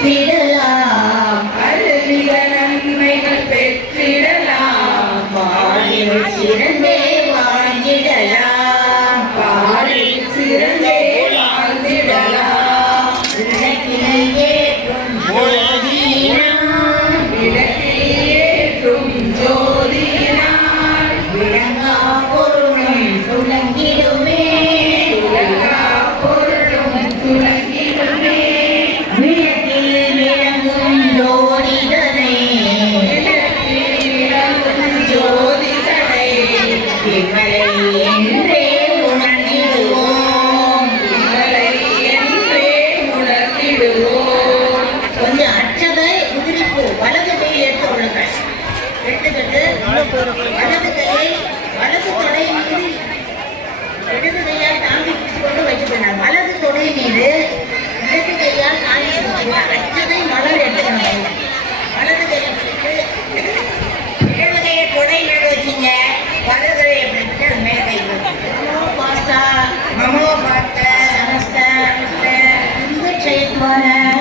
பெற்றிடலாம் அருளிய நன்மைகள் பெற்றிடலாம் பாலில் சிறந்தே வாழ்ந்திடலாம் பாலில் சிறந்தே வாழ்ந்திடலாம் விளக்கில் ஏற்றும் ஜோதியினால் விளக்கில் ஏற்றும் ஜோதியினால் விளங்கா பொருளும் துலங்கிடுமே உலகா பொருளும் துலங்கிடுமே விளக்கில் விளங்கும் ஜோதிதனை ஜோதிகளை விமலை என்றே உணர்ந்திடுவோம் இவளை என்றே உணர்த்திடுவோம் கொஞ்சம் அச்சதை உதிரிப்பு வலது கையில் எடுத்துக் கொள்ளுங்கள் எடுத்துக்கிட்டு வலது கையை வலது தொடை மீது இடது கையால் தாங்கி பிடிச்சு கொண்டு வச்சுக்கணும் வலது தொடை மீது இடது கையால் தாங்கி பிடிச்சுக்கணும்